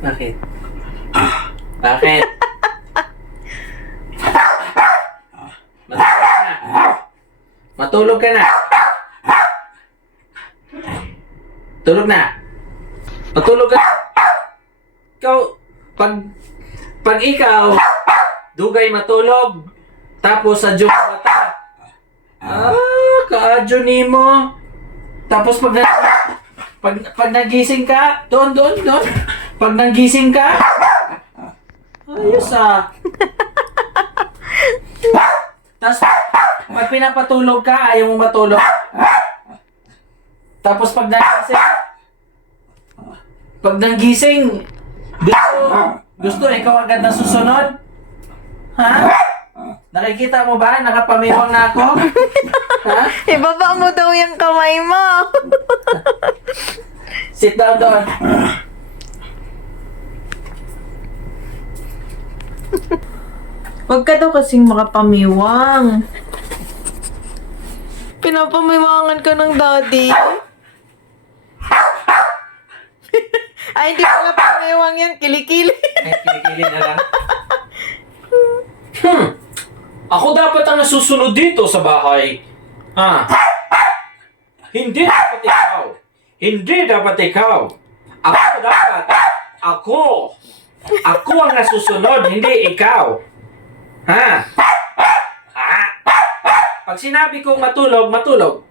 Bakit? Bakit? Matulog ka na. Tulog na. Matulog ka. Ikaw, pag ikaw, dugay matulog, tapos sa mata. Kaadyo nimo. Tapos pag nagising ka, doon. Pag nagising ka, ayos Tapos pag pinapatulog ka, ayaw mo matulog. Tapos pag nagising, gusto ikaw agad na susunod? Ha? Nakikita mo ba? Nakapamiwang na ako? Ha? Ibaba mo daw yung kamay mo. Sit down doon. Huwag ka daw kasing makapamiwang. Pinapamiwangan ka ng daddy. Ay, hindi pala pamiwang yan. Kilikili. Ay, kilikili na lang. Ako dapat ang nasusunod dito sa bahay. Hindi dapat ikaw. Hindi dapat ikaw. Ako dapat. Ako ang nasusunod, hindi ikaw. Pag sinabi kong matulog, matulog.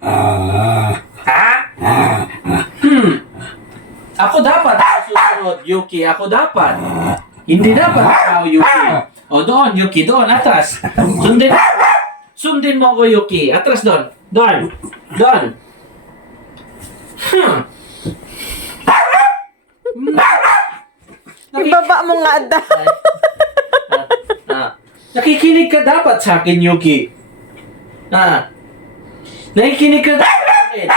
Ako dapat ang susunod, Yuki. Ako dapat. Hindi dapat ikaw, Yuki. O doon, Yuki. Doon, atras. Sundin mo ako, Yuki. Atras doon. Doon. Ibaba mo nga daw. Nakikinig ka dapat sa akin, Yuki. Nakikinig ka dapat sa akin.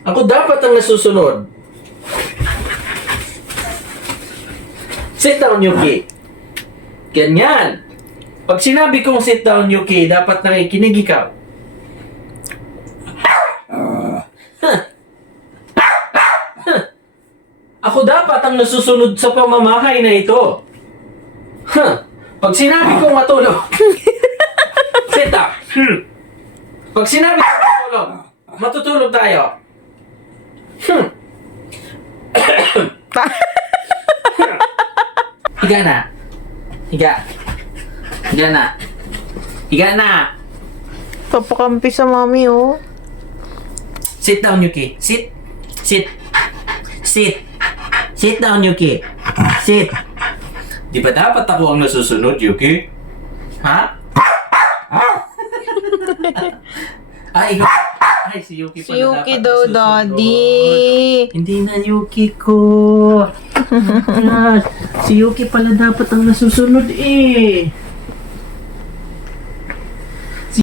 Ako dapat ang nasusunod. Sit down, Yuki. Ganyan. Pag sinabi kong sit down, Yuki, dapat nakikinig ikaw. Ako dapat ang nasusunod sa pamamahay na ito. Pag sinabi kong matulog, sit up. Pag sinabi kong matulog, matutulog tayo. Higa na. Higa na. Papakampi sa mami, oh. Sit down, Yuki. Sit down, Yuki. Sit. Di ba dapat ako ang nasusunod, Yuki? Ha? Ikaw. Ay, si Yuki pala Si Yuki dapat daw, nasusunod. daddy. Hindi na Yuki ko. Si Yuki pala dapat ang nasusunod eh.